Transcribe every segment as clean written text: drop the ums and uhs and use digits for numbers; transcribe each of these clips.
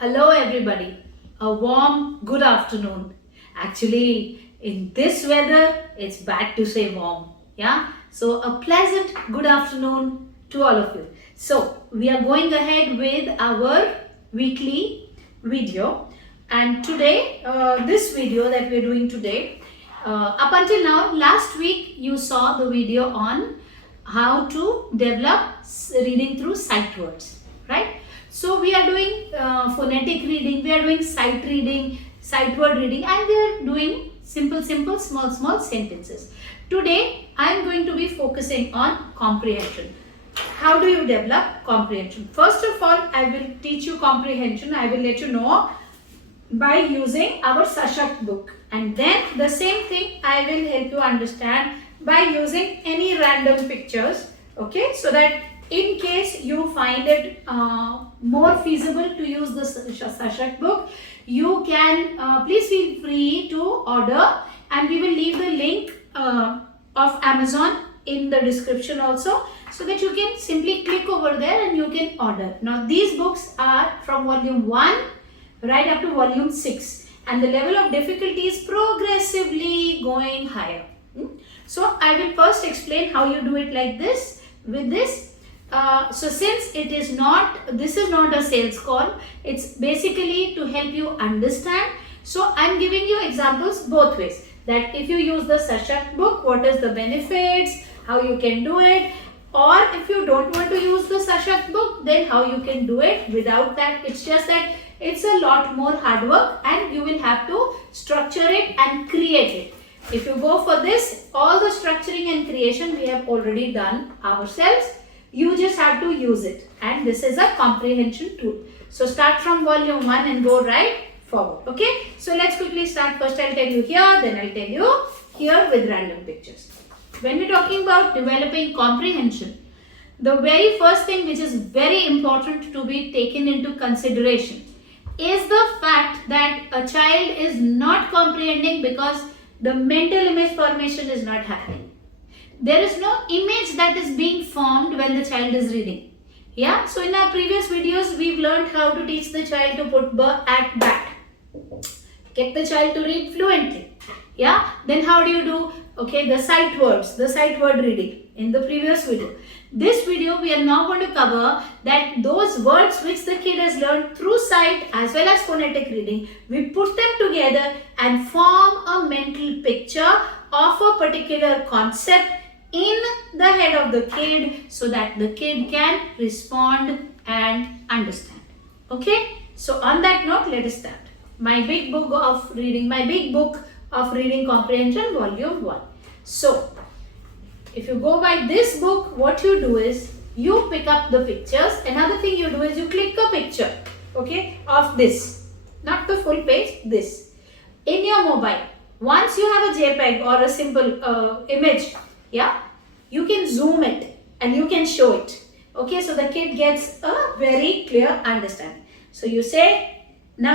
Hello everybody, a warm good afternoon. Actually, in this weather, it's bad to say warm. Yeah, so a pleasant good afternoon to all of you. So, we are going ahead with our weekly video, and today, this video that we're doing today, up until now, last week you saw the video on how to develop reading through sight words, right? So we are doing phonetic reading, we are doing sight reading, sight word reading, and we are doing simple, small sentences. Today I am going to be focusing on comprehension. How do you develop comprehension? First of all, I will teach you comprehension. I will let you know by using our sashakt book, and then the same thing I will help you understand by using any random pictures. Okay, so that in case you find it more feasible to use the sashakt book, you can please feel free to order, and we will leave the link of Amazon in the description also, so that you can simply click over there and you can order. Now these books are from volume 1 right up to volume 6, and the level of difficulty is progressively going higher. So I will first explain how you do it like this with this. So since this is not a sales call, it's basically to help you understand. So I'm giving you examples both ways, that if you use the sashakt book, what is the benefits, how you can do it, or if you don't want to use the sashakt book, then how you can do it without that. It's just that it's a lot more hard work and you will have to structure it and create it. If you go for this, all the structuring and creation we have already done ourselves. You just have to use it, and this is a comprehension tool. So start from volume 1 and go right forward. Okay, so let's quickly start. First I'll tell you here, then I'll tell you here with random pictures. When we're talking about developing comprehension, the very first thing which is very important to be taken into consideration is the fact that a child is not comprehending because the mental image formation is not happening. There is no image that is being formed when the child is reading. Yeah, so in our previous videos, we've learned how to teach the child to put b at bat. Get the child to read fluently. Yeah, then how do you do? Okay, the sight words, the sight word reading in the previous video. This video, we are now going to cover that those words which the kid has learned through sight as well as phonetic reading, we put them together and form a mental picture of a particular concept in the head of the kid, so that the kid can respond and understand. Okay, so on that note, let us start. My big book of reading comprehension, volume 1. So if you go by this book, what you do is you pick up the pictures. Another thing you do is you click a picture, okay, of this, not the full page, this, in your mobile. Once you have a JPEG or a simple image, yeah, you can zoom it and you can show it. Okay, so the kid gets a very clear understanding. So you say, now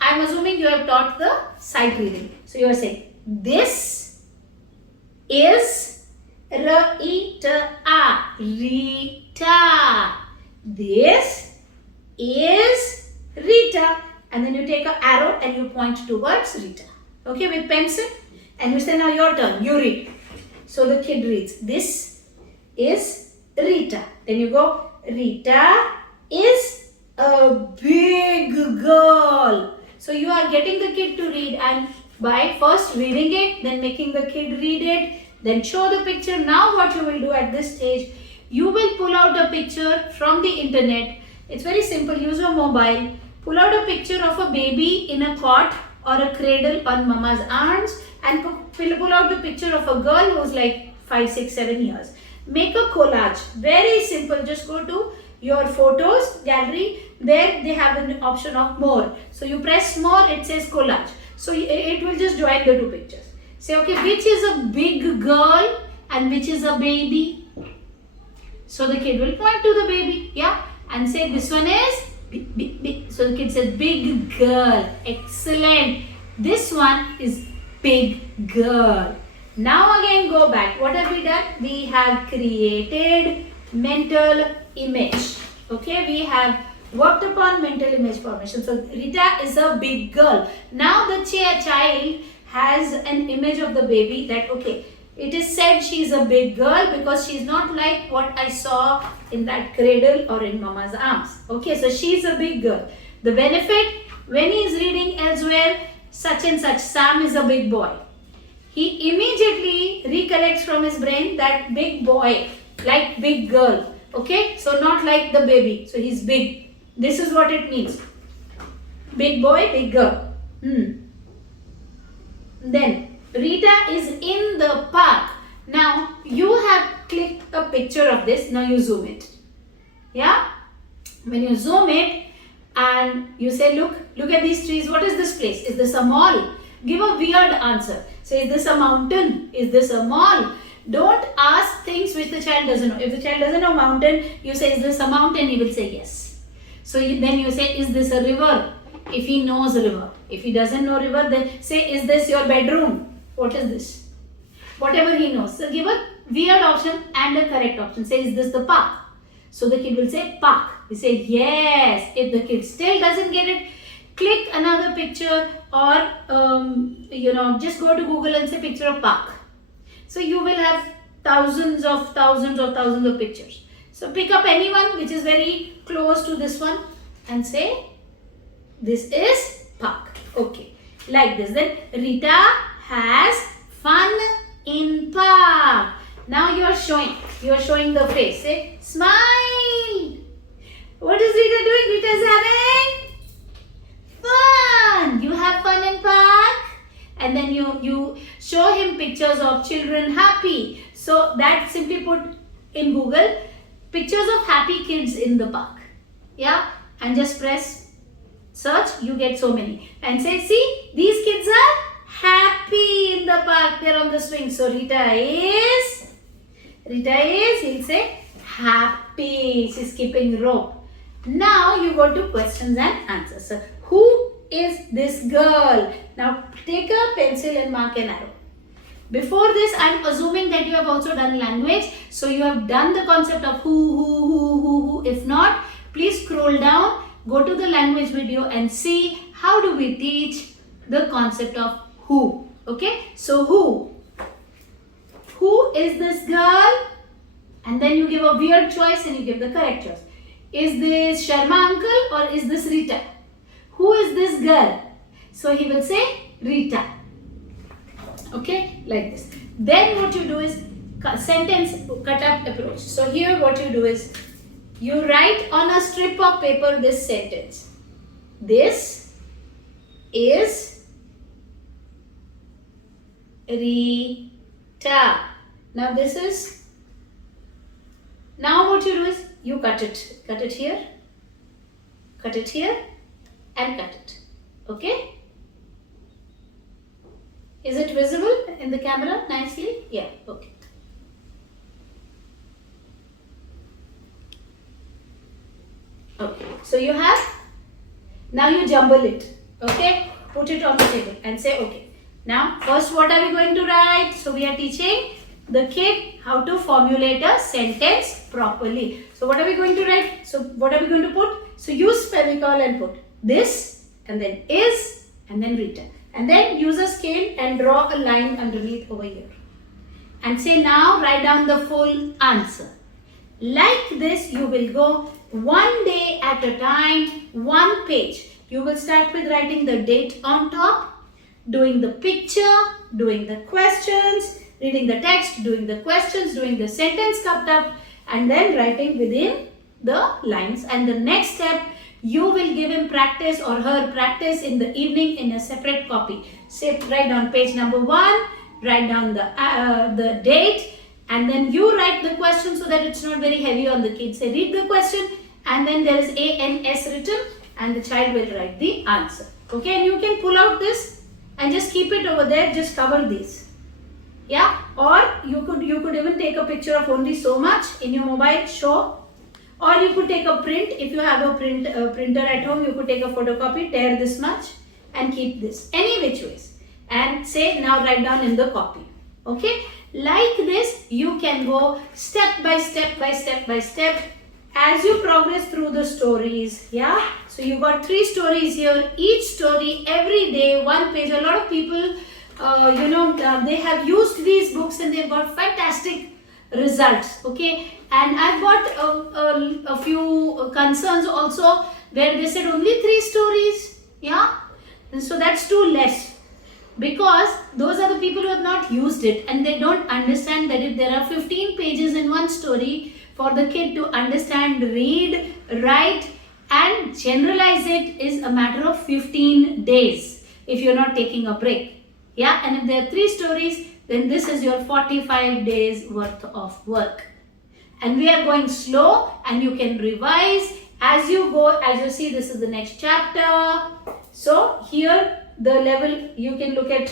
I'm assuming you have taught the sight reading. So you are saying, this is Rita. Rita. This is Rita. And then you take an arrow and you point towards Rita. Okay, with pencil. And you say, now your turn, you read. So the kid reads, this is Rita. Then you go, Rita is a big girl. So you are getting the kid to read, and by first reading it, then making the kid read it, then show the picture. Now what you will do at this stage, you will pull out a picture from the internet. It's very simple. Use your mobile. Pull out a picture of a baby in a cot or a cradle on mama's arms, and pull out the picture of a girl who's like 5, 6, 7 years. Make a collage. Very simple. Just go to your photos gallery. There they have an option of more. So you press more, it says collage. So it will just join the two pictures. Say, okay, which is a big girl and which is a baby? So the kid will point to the baby, yeah, and say this one is big. So the kid says big girl. Excellent. This one is big girl. Now again go back. What have we done? We have created mental image. Okay, we have worked upon mental image formation. So Rita is a big girl. Now the child has an image of the baby that, okay, it is said she is a big girl because she is not like what I saw in that cradle or in mama's arms. Okay, so she is a big girl. The benefit, when he is reading elsewhere, such and such, Sam is a big boy, he immediately recollects from his brain that big boy, like big girl. Okay, so not like the baby. So he's big. This is what it means. Big boy, big girl. Then Rita is in the park. Now you have clicked a picture of this. Now you zoom it. Yeah? When you zoom it and you say, look at these trees. What is this place? Is this a mall? Give a weird answer. So is this a mountain? Is this a mall? Don't ask things which the child doesn't know. If the child doesn't know mountain, you say, is this a mountain? He will say yes. So then you say, is this a river? If he knows river. If he doesn't know river, then say, is this your bedroom? What is this? Whatever he knows. So give a weird option and a correct option. Say, is this the park? So the kid will say park. We say yes. If the kid still doesn't get it, click another picture or just go to Google and say picture of park. So you will have thousands of pictures. So pick up anyone which is very close to this one and say this is park. Okay, like this. Then Rita has fun in park. Now you are showing the face. Say smile. What is Rita doing? Rita is having fun. You have fun in park. And then you show him pictures of children happy. So that simply put in Google pictures of happy kids in the park. Yeah, and just press search, you get so many. And say, see, these kids are happy in the park. They're on the swing. So Rita is, he'll say happy. She's skipping rope. Now you go to questions and answers. So who is this girl? Now take a pencil and mark an arrow. Before this, I'm assuming that you have also done language. So you have done the concept of who. If not, please scroll down, go to the language video and see how do we teach the concept of who. Okay, so who is this girl? And then you give a weird choice and you give the correct choice. Is this Sharma uncle or is this Rita? Who is this girl? So he will say Rita. Okay, like this. Then what you do is sentence cut up approach. So here what you do is you write on a strip of paper this sentence. This is Rita. Now this is, now what you do is you cut it here, and cut it. Okay? Is it visible in the camera nicely? Yeah, okay. Okay, so you have, now you jumble it. Okay, put it on the table and say, okay, now first what are we going to write? So we are teaching the kid how to formulate a sentence properly. So what are we going to write? So what are we going to put? So use Fevicol and put this and then is and then Rita. And then use a scale and draw a line underneath over here. And say now write down the full answer. Like this you will go one day at a time, one page. You will start with writing the date on top, doing the picture, doing the questions, reading the text, doing the questions, doing the sentence cut up, and then writing within the lines. And the next step, you will give him practice or her practice in the evening in a separate copy. Say, write down page number 1, write down the date, and then you write the question so that it's not very heavy on the kid. Say, read the question, and then there is A and S written, and the child will write the answer. Okay, and you can pull out this and just keep it over there, just cover these. Yeah, or you could even take a picture of only so much in your mobile, show. Or you could take a print, if you have a printer at home, you could take a photocopy, tear this much and keep this, any which ways. And say, now write down in the copy. Okay, like this, you can go step by step as you progress through the stories, yeah, so you got 3 stories here, each story every day, 1 page. A lot of people, they have used these books and they've got fantastic results, okay. And I've got a few concerns also where they said only 3 stories, yeah, and so that's too less, because those are the people who have not used it and they don't understand that if there are 15 pages in one story, for the kid to understand, read, write and generalize it is a matter of 15 days if you're not taking a break, yeah. And if there are 3 stories, then this is your 45 days worth of work. And we are going slow and you can revise as you go. As you see, this is the next chapter. So here the level, you can look at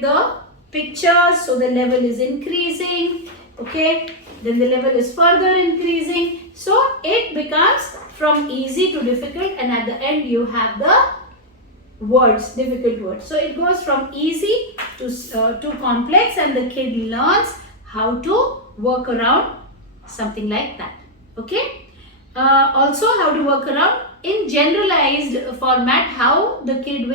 the pictures. So the level is increasing, okay. Then the level is further increasing. So it becomes from easy to difficult, and at the end you have the words, difficult words. So it goes from easy to complex, and the kid learns how to work around something like that, okay. Also how to work around in generalized format, how the kid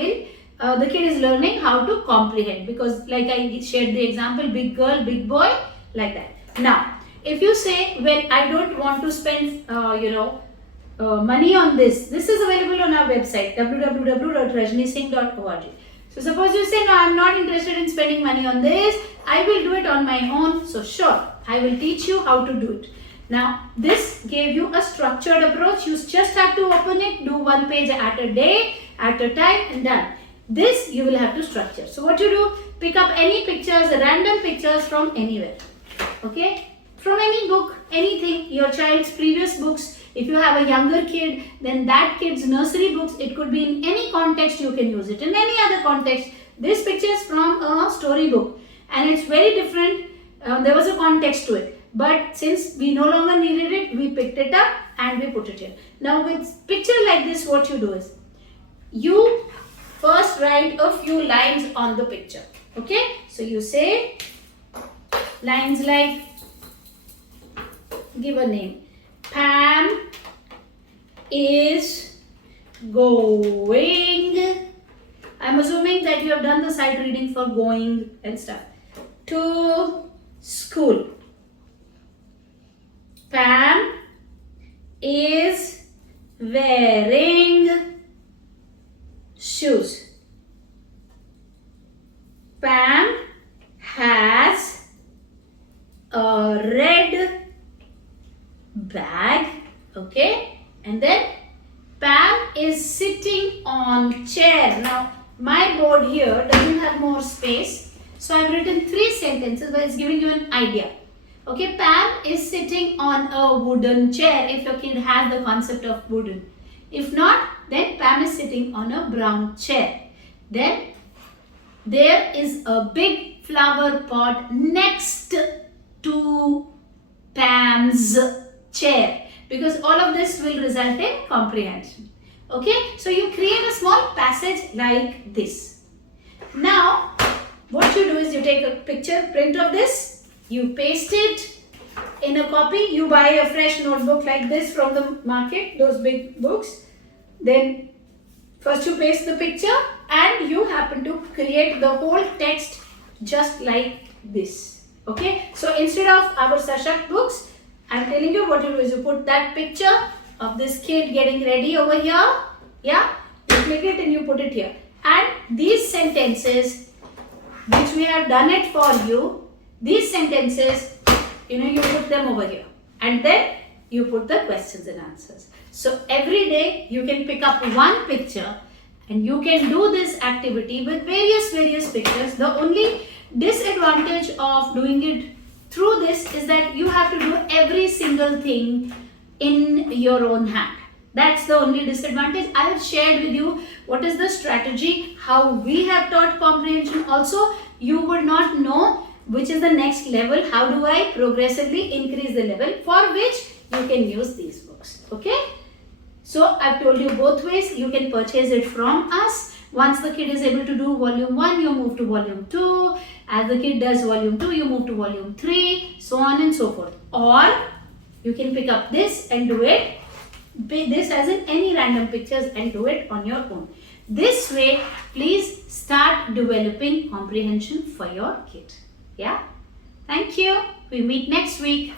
is learning how to comprehend, because like I shared the example, big girl, big boy, like that. Now if you say, well, I don't want to spend money on this is available on our website www.rajnisingh.org. So suppose you say, no, I'm not interested in spending money on this, I will do it on my own. So sure, I will teach you how to do it. Now this gave you a structured approach. You just have to open it, do 1 page at a day, at a time, and done. This you will have to structure. So what you do, pick up any pictures, random pictures from anywhere, okay, from any book, anything, your child's previous books. If you have a younger kid, then that kid's nursery books, it could be in any context, you can use it. In any other context, this picture is from a story book and it's very different. There was a context to it. But since we no longer needed it, we picked it up and we put it here. Now with picture like this, what you do is, you first write a few lines on the picture, okay. So you say lines like, give a name, Pam is going, I'm assuming that you have done the sight reading for going and stuff, to school. Pam is wearing shoes. Pam has a red bag, okay. And then Pam is sitting on chair. Now my board here doesn't have more space, so I've written 3 sentences, but it's giving you an idea. Okay, Pam is sitting on a wooden chair, if your kid has the concept of wooden. If not, then Pam is sitting on a brown chair. Then there is a big flower pot next to Pam's chair, because all of this will result in comprehension. Okay, so you create a small passage like this. Now what you do is, you take a picture, print of this, you paste it in a copy. You buy a fresh notebook like this from the market, those big books. Then first you paste the picture and you happen to create the whole text just like this, okay. So instead of our sashakt books, I'm telling you what you do is, you put that picture of this kid getting ready over here, yeah, you click it and you put it here. And these sentences, which we have done it for you, these sentences, you put them over here. And then you put the questions and answers. So every day you can pick up 1 picture and you can do this activity with various pictures. The only disadvantage of doing it through this is that you have to do every single thing in your own hand. That's the only disadvantage. I have shared with you what is the strategy, how we have taught comprehension. Also, you would not know which is the next level. How do I progressively increase the level, for which you can use these books, okay. So I've told you both ways. You can purchase it from us. Once the kid is able to do volume 1, you move to volume 2. As the kid does volume 2, you move to volume 3, so on and so forth. Or You can pick up this and do it. This as in any random pictures and do it on your own. This way, please start developing comprehension for your kid. Yeah. Thank you. We meet next week.